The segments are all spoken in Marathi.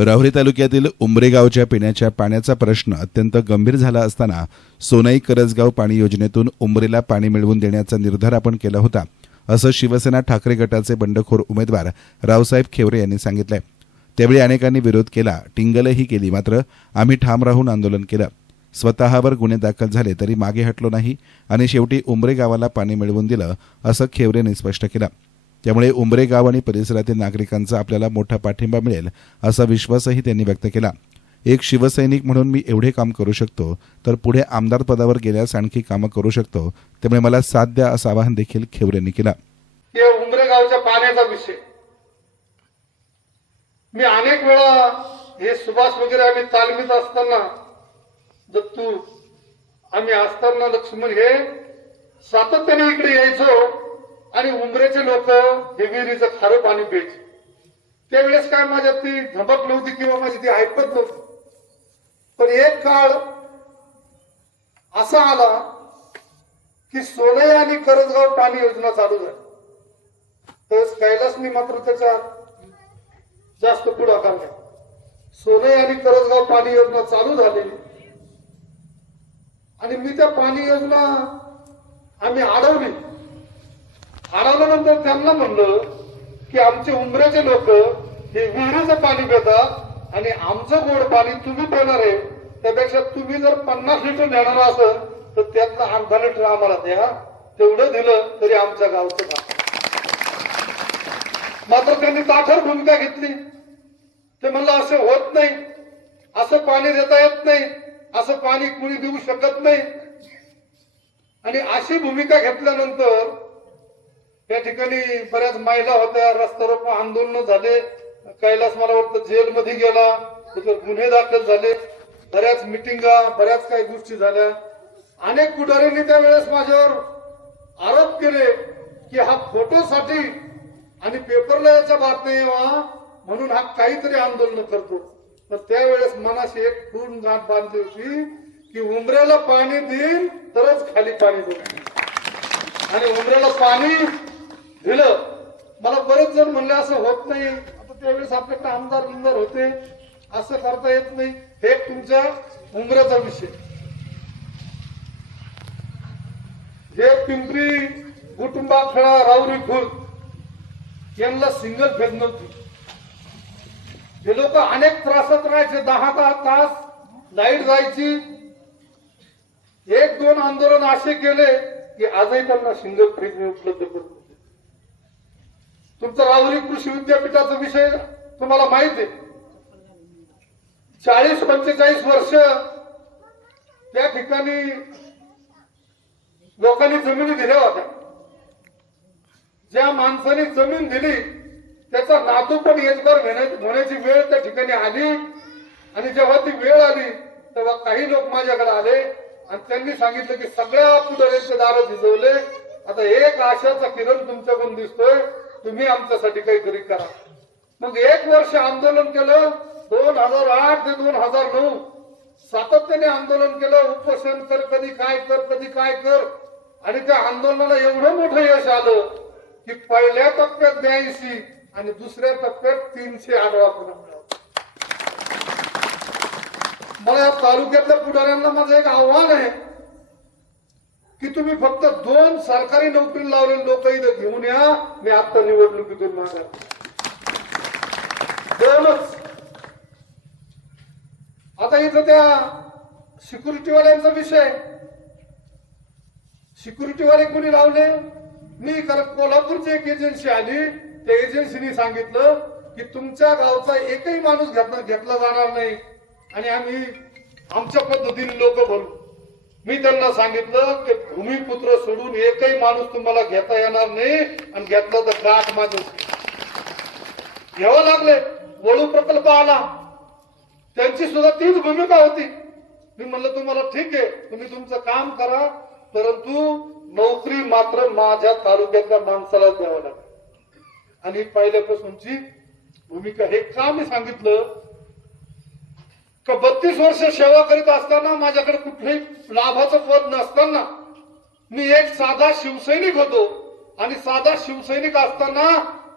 राहुरी तालुक्यातील उंबरे गावच्या पिण्याच्या पाण्याचा प्रश्न अत्यंत गंभीर झाला असताना सोनाई करजगाव पाणी योजनेतून उंबरेला पाणी मिळवून देण्याचा निर्धार आपण केला होता, असं शिवसेना ठाकरे गटाचे बंडखोर उमेदवार रावसाहेब खेवरे यांनी सांगितलंय। त्यावेळी अनेकांनी विरोध केला, टिंगलही केली, मात्र आम्ही ठाम राहून आंदोलन केलं। स्वतःवर गुन्हे दाखल झाले तरी मागे हटलो नाही आणि शेवटी उंबरे गावाला पाणी मिळवून दिलं, असं खेवरेंनी स्पष्ट केलं। त्यामुळे उंबरे गाव आणि परिसरातील नागरिकांचा आपल्याला मोठा पाठिंबा मिळेल असा विश्वासही त्यांनी व्यक्त केला। एक शिवसैनिक म्हणून मी एवढे काम करू शकतो तर पुढे आमदार पदावर गेल्यास आणखी कामं करू शकतो, त्यामुळे मला साथ द्या असं आवाहन देखील खेवरेंनी केलं। उंबरे गावच्या पाण्याचा विषय मी अनेक वेळा हे सुभाष वगैरे आम्ही तालमीत असताना दत्तू आम्ही असताना लक्ष्मण हे सातत्याने इकडे यायचो आणि उंबरेचे लोक हे विहिरीचं खारं पाणी प्यायचे। त्यावेळेस काय माझ्यात ती धमक नव्हती किंवा माझी ती ऐपत नव्हती, पण एक काळ असा आला की सोनई आणि करजगाव पाणी योजना चालू झाली। तर कैलासनी मात्र त्याच्या जास्त पुढाकार नाही। सोनई आणि करजगाव पाणी योजना चालू झाली आणि मी त्या पाणी योजना आम्ही अडवली। अडवल्यानंतर त्यांना म्हणलं की आमचे उंबऱ्याचे लोक हे विहिरीचं पाणी पितात आणि आमचं गोड पाणी तुम्ही देणार आहे, त्यापेक्षा तुम्ही जर 50 लिटर देणार असेल तर त्यातलं अर्धा लिटर आम्हाला द्या। तेवढं दिलं तरी आमच्या गावचं काम। मात्र त्यांनी ताठर भूमिका घेतली। ते म्हणलं असं होत नाही, असं पाणी देता येत नाही, असं पाणी कुणी देऊ शकत नाही। आणि अशी भूमिका घेतल्यानंतर त्या ठिकाणी बऱ्याच महिला होत्या, रस्ता रोको आंदोलन झाले, कैलास मला वाटतं जेलमध्ये गेला, त्याच्यावर गुन्हे दाखल झाले, बऱ्याच मिटिंगा, बऱ्याच काही गोष्टी झाल्या। अनेक पुढाऱ्यांनी त्यावेळेस माझ्यावर आरोप केले की हा फोटोसाठी आणि पेपरला याच्या बातम्या यावा म्हणून हा काहीतरी आंदोलन करतो। तर त्यावेळेस मनाशी एक पूर्ण गाठ बांधली होती की उंबऱ्याला पाणी देईल तरच खाली पाणी देईल, आणि उंबऱ्याला पाणी दिलं। मला बरेच जण म्हणले असं होत नाही, आता त्यावेळेस आपल्याकडे आमदार होते, असं करता येत नाही। हे तुमच्या उंबऱ्याचा विषय। हे पिंपरी कुटुंबाखळा राहुरी खुर्द यांना सिंगल फेज नव्हती। हे लोक अनेक त्रासात राहायचे, 10 तास लाईट जायची। 1-2 आंदोलन असे केले की आजही त्यांना सिंगल फ्रीज उपलब्ध करून तुमचा राहुरी कृषी विद्यापीठाचा विषय तुम्हाला माहित आहे। 40-45 वर्ष त्या ठिकाणी लोकांनी जमिनी दिल्या होत्या। ज्या माणसाने जमीन दिली त्याचा नातू पण यजमान होण्याची वेळ त्या ठिकाणी आली, आणि जेव्हा ती वेळ आली तेव्हा काही लोक माझ्याकडे आले आणि त्यांनी सांगितलं की सगळ्या पुढाऱ्यांचे दार भिजवले, आता एक आशाचा किरण तुमच्याकडून दिसतोय, तुम्ही आमच्यासाठी काहीतरी करा। मग 1 वर्ष आंदोलन केलं। 2008 ते 2009 सातत्याने आंदोलन केलं। उपोषण कर, कधी काय कर, कधी काय कर, आणि त्या आंदोलनाला एवढं मोठं यश आलं की पहिल्या टप्प्यात 82 आणि दुसऱ्या टप्प्यात 308 मिळालं। मला या तालुक्यातल्या पुढाऱ्यांना माझं एक आव्हान आहे की तुम्ही फक्त 2 सरकारी नोकरी लावलेले लोक इथं घेऊन या। मी आता निवडणुकीतून मागा 2च। आता इथं त्या सिक्युरिटीवाल्यांचा विषय, सिक्युरिटीवाले कोणी लावले? मी कारण कोल्हापूरची एक एजन्सी आली, त्या एजन्सीने सांगितलं की तुमच्या गावचा एकही माणूस घेतला जाणार नाही आणि आम्ही आमच्या पद्धतीने लोक भरू। मी त्यांना सांगितलं की भूमिपुत्र सोडून एकही माणूस तुम्हाला घेता येणार नाही, आणि घेतला तर गाठ माझं घ्यावं लागले। वळू प्रकल्प आला, त्यांची सुद्धा तीच भूमिका होती। मी म्हणलं तुम्हाला ठीक आहे, तुम्ही तुमचं काम करा, परंतु नोकरी मात्र माझ्या तालुक्यातल्या माणसाला द्यावं लागेल। आणि पहिल्यापासूनची भूमिका। हे का मी सांगितलं का 32 वर्ष सेवा करीत असताना, माझ्याकडे कुठलंही लाभाचं पद नसताना मी एक साधा शिवसैनिक होतो, आणि साधा शिवसैनिक असताना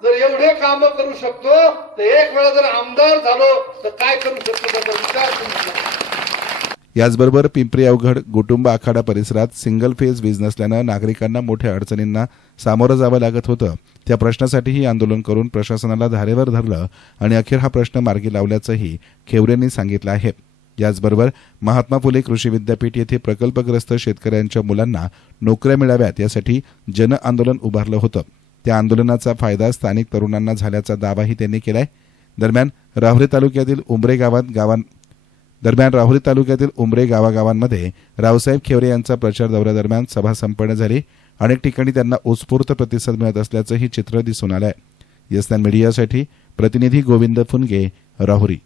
जर एवढे काम करू शकतो तर एक वेळा जर आमदार झालो तर काय करू शकतो त्याचा विचार तुम्ही करा. याचबरोबर पिंपरी अवघड कुटुंब आखाडा परिसरात सिंगल फेज वीज नसल्यानं नागरिकांना मोठ्या अडचणींना सामोरं जावं लागत होतं. त्या प्रश्नासाठीही आंदोलन करून प्रशासनाला धारेवर धरलं आणि अखेर हा प्रश्न मार्गी लावल्याचंही खेवरेंनी सांगितलं आहे. याचबरोबर महात्मा फुले कृषी विद्यापीठ येथे प्रकल्पग्रस्त शेतकऱ्यांच्या मुलांना नोकऱ्या मिळाव्यात यासाठी जन आंदोलन उभारलं होतं. त्या आंदोलनाचा फायदा स्थानिक तरुणांना झाल्याचा दावाही त्यांनी केलाय. दरम्यान राहुरी तालुक्यातील उमरे गावागावांमध्ये रावसाहेब खेवरे यांचा प्रचार दौऱ्यादरम्यान सभा संपन्न झाली. अनेक ठिकाणी त्यांना उत्स्फूर्त प्रतिसाद मिळत असल्याचंही चित्र दिसून आलंय. यस मीडियासाठी प्रतिनिधी गोविंद फुनगे, राहुरी.